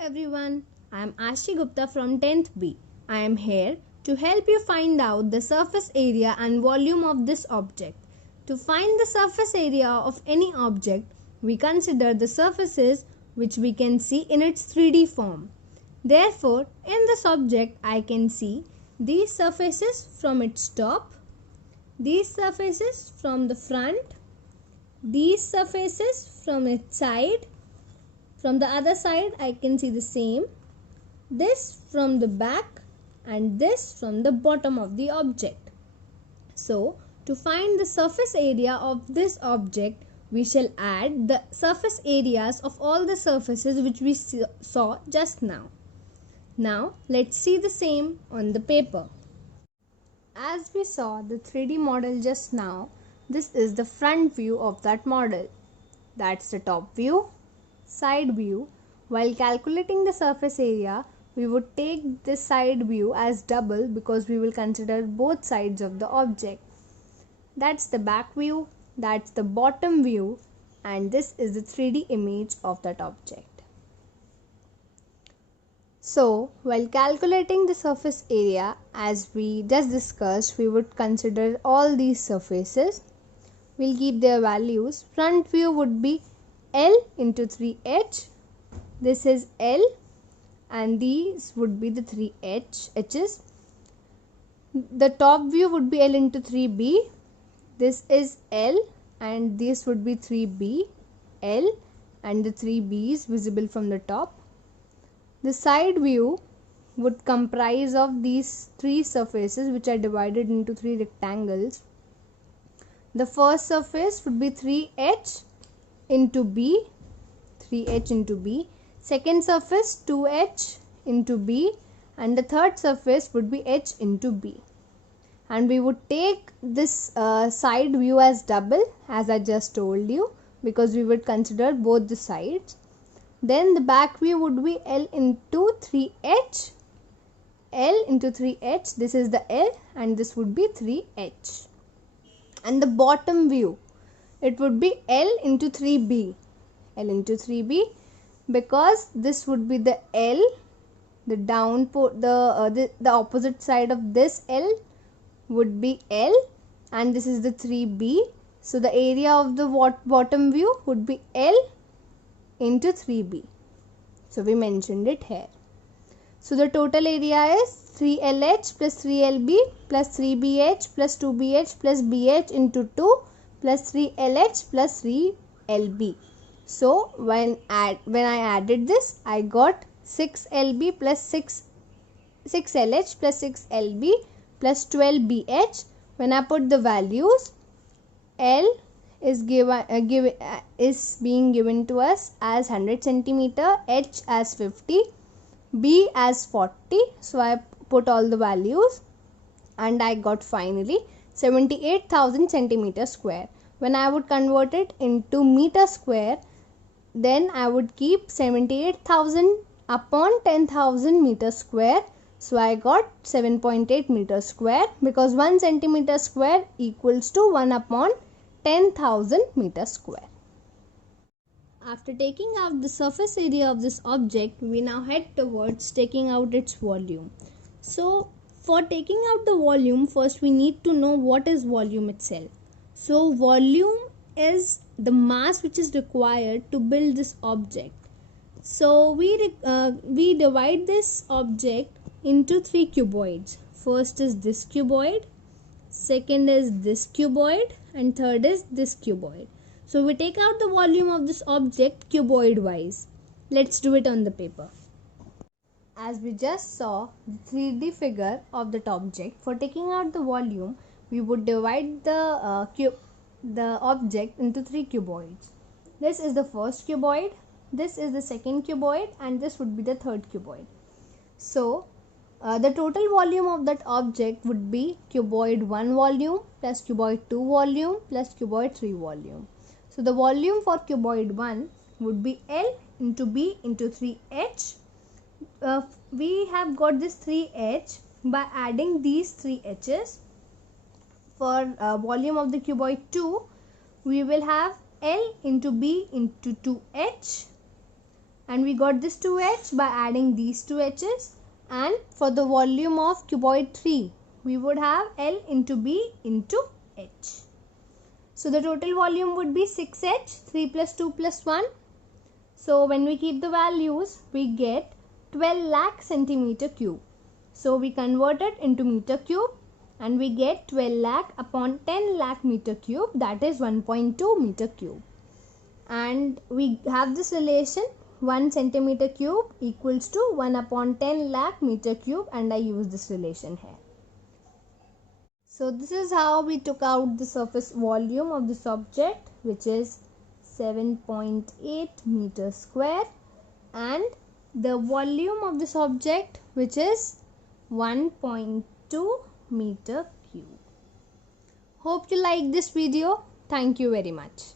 everyone, I am Ashi Gupta from 10th B. I am here to help you find out the surface area and volume of this object. To find the surface area of any object, we consider the surfaces which we can see in its 3D form. Therefore, in this object I can see these surfaces from its top, these surfaces from the front, these surfaces from its side. From the other side I can see the same, this from the back and this from the bottom of the object. So to find the surface area of this object, we shall add the surface areas of all the surfaces which we saw just now. Now let's see the same on the paper. As we saw the 3D model just now, this is the front view of that model. That's the top view. Side view. While calculating the surface area, we would take this side view as double because we will consider both sides of the object. That's the back view, that's the bottom view, and this is the 3D image of that object. So, while calculating the surface area, as we just discussed, we would consider all these surfaces. We'll keep their values. Front view would be L into 3H. This is L and these would be the 3H's. The top view would be L into 3B. This is L and this would be 3B, L and the 3B's visible from the top. The side view would comprise of these three surfaces which are divided into three rectangles. The first surface would be 3H into B, 3H into B. Second surface 2H into B, and the third surface would be H into B. And we would take this side view as double, as I just told you, because we would consider both the sides. Then the back view would be L into 3H, L into 3H. This is the L and this would be 3H. And the bottom view, it would be L into 3B, L into 3B, because this would be the L, the the opposite side of this L would be L, and this is the 3B. So the area of the bottom view would be L into 3B. So we mentioned it here. So the total area is 3LH plus 3LB plus 3BH plus 2BH plus BH into 2 plus 3LH plus 3LB. So when I added this, I got 6LB plus 6LH plus 6LB plus 12BH. When I put the values, L is being given to us as 100 centimeter, H as 50, B as 40. So I put all the values and I got finally 78,000 centimeter square. When I would convert it into meter square, then I would keep 78,000 upon 10,000 meter square. So I got 7.8 meter square, because 1 centimeter square equals to 1 upon 10,000 meter square. After taking out the surface area of this object, we now head towards taking out its volume. So for taking out the volume, first we need to know what is volume itself. So volume is the mass which is required to build this object. So we divide this object into three cuboids. First is this cuboid, second is this cuboid, and third is this cuboid. So we take out the volume of this object cuboid wise. Let's do it on the paper. As we just saw the 3D figure of that object, for taking out the volume, we would divide the object into three cuboids. This is the first cuboid, this is the second cuboid, and this would be the third cuboid. So the total volume of that object would be cuboid 1 volume plus cuboid 2 volume plus cuboid 3 volume. So the volume for cuboid 1 would be L into B into 3H. We have got this 3H by adding these 3 H's. For volume of the cuboid 2, we will have L into B into 2H and we got this 2h by adding these two h's. And for the volume of cuboid 3, we would have L into B into H. So the total volume would be 6h, 3 plus 2 plus 1. So when we keep the values, we get 12 lakh centimeter cube. So we convert it into meter cube and we get 12 lakh upon 10 lakh meter cube, that is 1.2 meter cube. And we have this relation 1 centimeter cube equals to 1 upon 10 lakh meter cube, and I use this relation here. So this is how we took out the surface volume of this object, which is 7.8 meter square, and the volume of this object, which is 1.2 meter cube. Hope you like this video. Thank you very much.